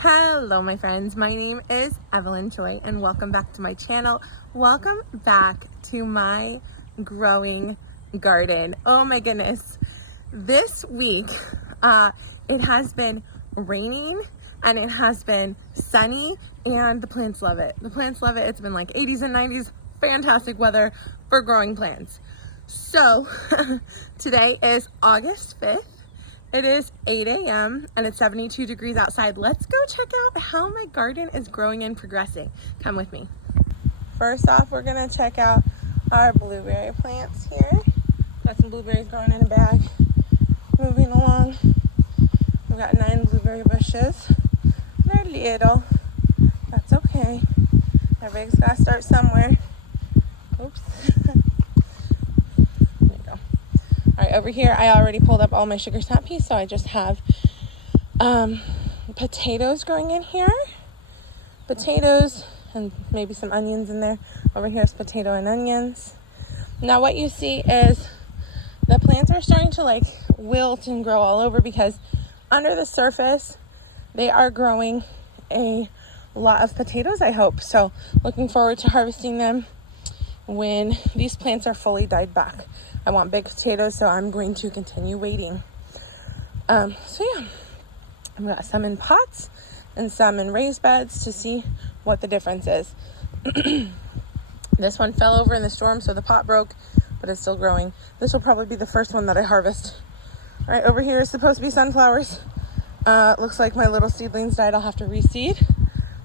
Hello my friends, my name is Evelyn Choi and welcome back to my channel. Welcome back to my growing garden. Oh my goodness, this week it has been raining and it has been sunny and the plants love it. The plants love it. It's been like 80s and 90s, fantastic weather for growing plants. So today is August 5th. It is 8 a.m. and it's 72 degrees outside. Let's go check out how my garden is growing and progressing. Come with me. First off, we're gonna check out our blueberry plants here. Got some blueberries growing in a bag. Moving along. We've got 9 blueberry bushes. They're little. That's okay. Everybody's gotta start somewhere. Oops. All right, over here, I already pulled up all my sugar snap peas, so I just have potatoes growing in here. Potatoes and maybe some onions in there. Over here is potato and onions. Now what you see is the plants are starting to like wilt and grow all over because under the surface, they are growing a lot of potatoes, I hope. So looking forward to harvesting them when these plants are fully died back. I want big potatoes, so I'm going to continue waiting. So yeah, I've got some in pots and some in raised beds to see what the difference is. This one fell over in the storm, so the pot broke, but it's still growing. This will probably be the first one that I harvest. All right, over here is supposed to be sunflowers. Looks like my little seedlings died. I'll have to reseed.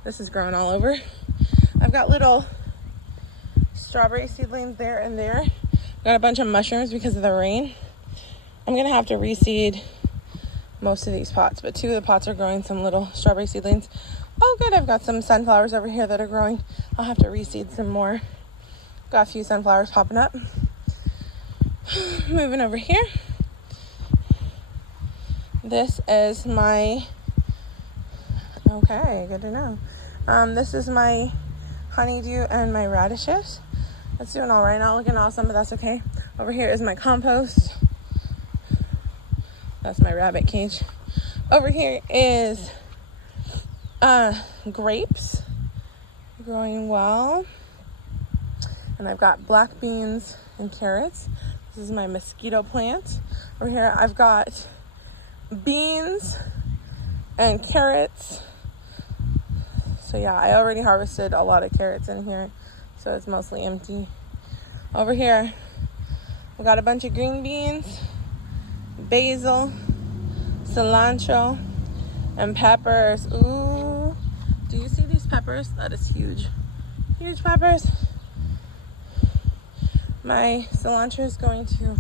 This is growing all over. I've got little strawberry seedlings there and there. Got a bunch of mushrooms because of the rain. I'm gonna have to reseed most of these pots, but 2 of the pots are growing some little strawberry seedlings. Oh good, I've got some sunflowers over here that are growing. I'll have to reseed some more. Got a few sunflowers popping up. Moving over here. This is my, okay, good to know. This is my honeydew and my radishes. It's doing all right, not looking awesome, but that's okay. Over here is my compost. That's my rabbit cage. Over here is grapes growing well. And I've got black beans and carrots. This is my mosquito plant. Over here I've got beans and carrots. So yeah, I already harvested a lot of carrots in here, so it's mostly empty. Over here, we got a bunch of green beans, basil, cilantro, and peppers. Ooh, do you see these peppers? That is huge. Huge peppers. My cilantro is going to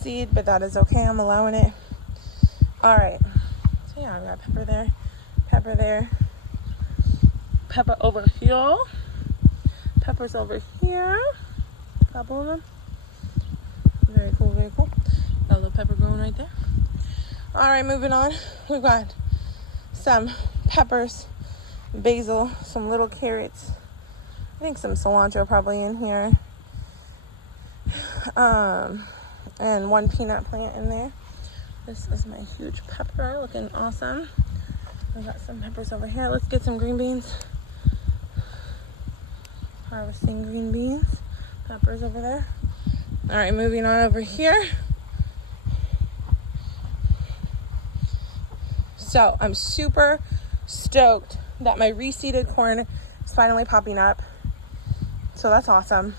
seed, but that is okay. I'm allowing it. All right. So yeah, I've got pepper there, pepper there, pepper over here. Peppers over here, a couple of them. Very cool, very cool. Got a little pepper growing right there. All right, moving on. We've got some peppers, basil, some little carrots. I think some cilantro probably in here. And 1 peanut plant in there. This is my huge pepper, looking awesome. We've got some peppers over here. Let's get some green beans. Harvesting green beans, peppers over there. All right, moving on over here. So I'm super stoked that my reseeded corn is finally popping up. So that's awesome.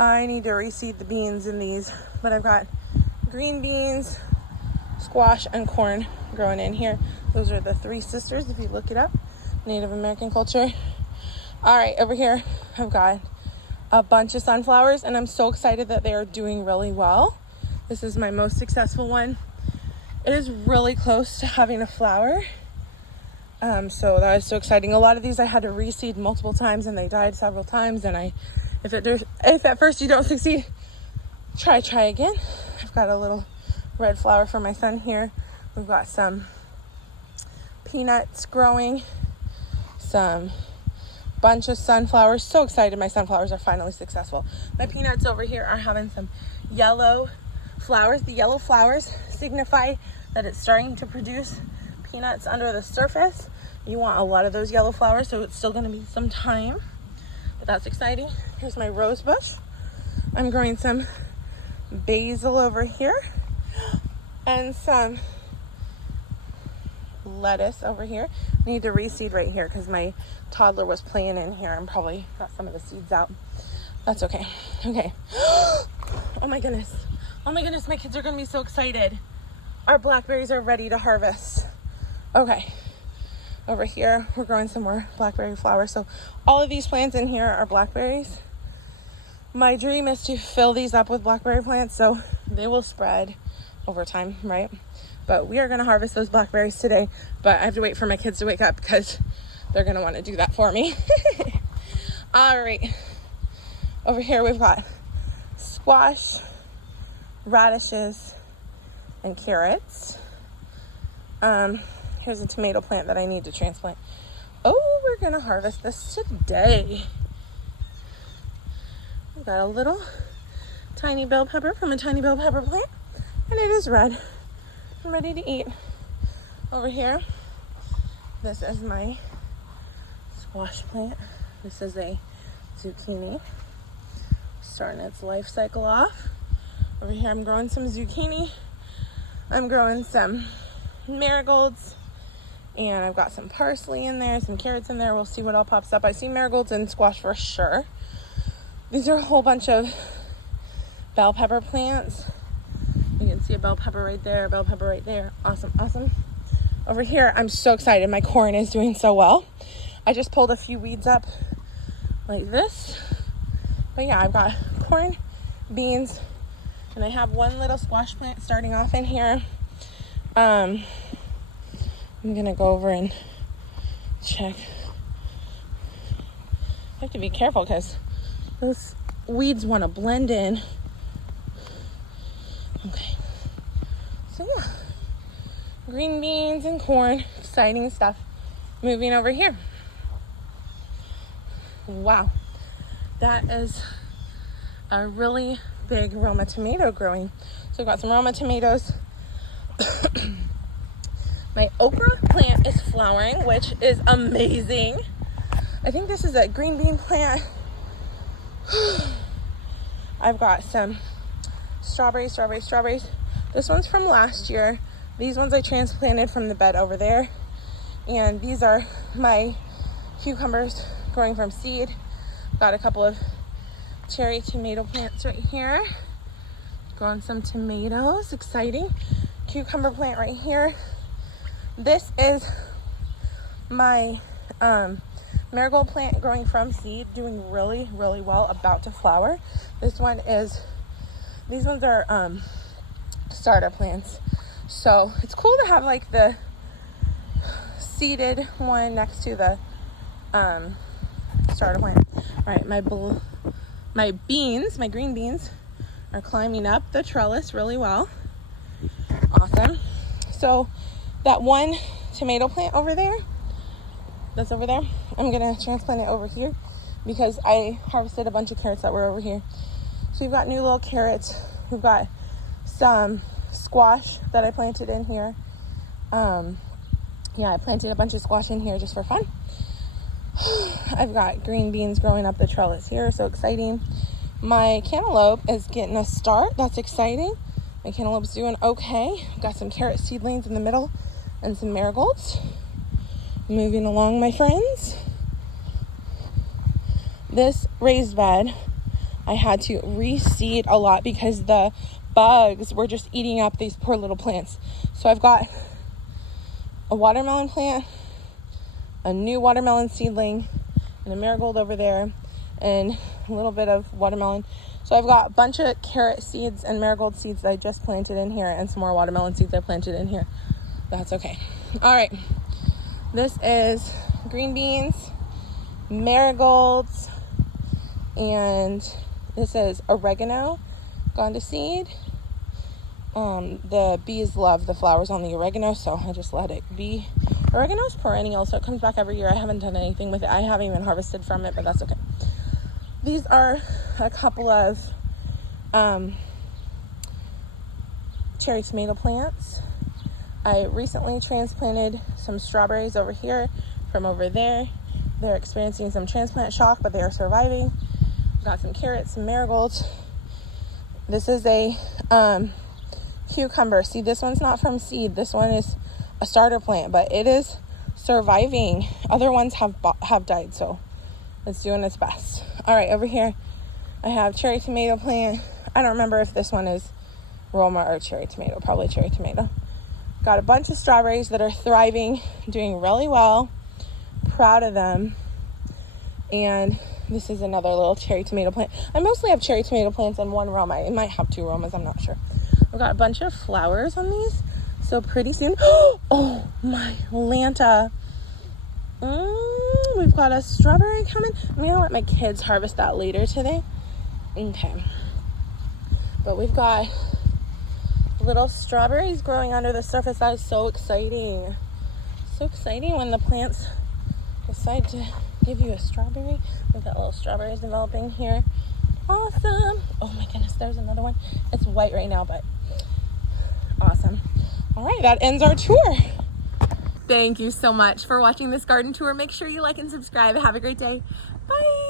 I need to reseed the beans in these, but I've got green beans, squash, and corn growing in here. Those are the 3 sisters, if you look it up, Native American culture. All right, over here, I've got a bunch of sunflowers, and I'm so excited that they are doing really well. This is my most successful one. It is really close to having a flower. So that is so exciting. A lot of these I had to reseed multiple times, and they died several times. And if at first you don't succeed, try again. I've got a little red flower for my son here. We've got some peanuts growing, some bunch of sunflowers. So excited my sunflowers are finally successful. My peanuts over here are having some yellow flowers. The yellow flowers signify that it's starting to produce peanuts under the surface. you want a lot of those yellow flowers, so it's still gonna be some time, but that's exciting. Here's my rose bush. I'm growing some basil over here and some lettuce over here. I need to reseed right here because my toddler was playing in here and probably got some of the seeds out. That's okay. Okay. Oh my goodness. Oh my goodness, my kids are gonna be so excited. Our blackberries are ready to harvest. Okay. Over here, we're growing some more blackberry flowers. So all of these plants in here are blackberries. My dream is to fill these up with blackberry plants so they will spread over time, right? But we are gonna harvest those blackberries today, but I have to wait for my kids to wake up because they're gonna wanna do that for me. All right. Over here, we've got squash, radishes, and carrots. Here's a tomato plant that I need to transplant. Oh, we're gonna harvest this today. We've got a little tiny bell pepper from a tiny bell pepper plant, and it is red. I'm ready to eat. Over here, this is my squash plant. This is a zucchini, starting its life cycle off. Over here, I'm growing some zucchini. I'm growing some marigolds, and I've got some parsley in there, some carrots in there. We'll see what all pops up. I see marigolds and squash for sure. These are a whole bunch of bell pepper plants. You can see a bell pepper right there, a bell pepper right there. Awesome, awesome. Over here, I'm so excited. My corn is doing so well. I just pulled a few weeds up like this. But yeah, I've got corn, beans, and I have one little squash plant starting off in here. I'm gonna go over and check. I have to be careful because those weeds want to blend in. Okay. So yeah, green beans and corn, exciting stuff. Moving over here. Wow, that is a really big Roma tomato growing. So I've got some Roma tomatoes. My okra plant is flowering, which is amazing. I think this is a green bean plant. I've got some strawberries. This one's from last year. These ones I transplanted from the bed over there. And these are my cucumbers growing from seed. Got a couple of cherry tomato plants right here. Growing some tomatoes, exciting. Cucumber plant right here. This is my marigold plant growing from seed, doing really, really well, about to flower. These ones are starter plants. So it's cool to have like the seeded one next to the starter plant. All right, my green beans are climbing up the trellis really well. Awesome. So that one tomato plant over there, that's over there, I'm gonna transplant it over here because I harvested a bunch of carrots that were over here. So we've got new little carrots. We've got some squash that I planted in here. Yeah, I planted a bunch of squash in here just for fun. I've got green beans growing up the trellis here, so exciting. My cantaloupe is getting a start. That's exciting. My cantaloupe's doing okay. Got some carrot seedlings in the middle and some marigolds. Moving along, my friends. This raised bed, I had to reseed a lot because the bugs were just eating up these poor little plants. So I've got a watermelon plant, a new watermelon seedling, and a marigold over there, and a little bit of watermelon. So I've got a bunch of carrot seeds and marigold seeds that I just planted in here, and some more watermelon seeds I planted in here. That's okay. All right. This is green beans, marigolds, and this is oregano gone to seed. The bees love the flowers on the oregano, so I just let it be. Oregano's perennial, so it comes back every year. I haven't done anything with it. I haven't even harvested from it, but that's okay. These are a couple of cherry tomato plants. I recently transplanted some strawberries over here from over there. They're experiencing some transplant shock, but they are surviving. Got some carrots, some marigolds. This is a cucumber. See, this one's not from seed. This one is a starter plant, but it is surviving. Other ones have died, so it's doing its best. All right, over here I have cherry tomato plant. I don't remember if this one is roma or cherry tomato. Probably cherry tomato. Got a bunch of strawberries that are thriving, doing really well. Proud of them. And this is another little cherry tomato plant. I mostly have cherry tomato plants and one roma. I might have two romas, I'm not sure. I've got a bunch of flowers on these, so pretty soon. Oh my Lanta. We've got a strawberry coming. I'm gonna let my kids harvest that later today. Okay. But we've got little strawberries growing under the surface. That is so exciting. So exciting when the plants decide to give you a strawberry. We've got little strawberries developing here. Awesome. Oh my goodness, there's another one. It's white right now, but awesome. All right, that ends our tour. Thank you so much for watching this garden tour. Make sure you like and subscribe. Have a great day. Bye.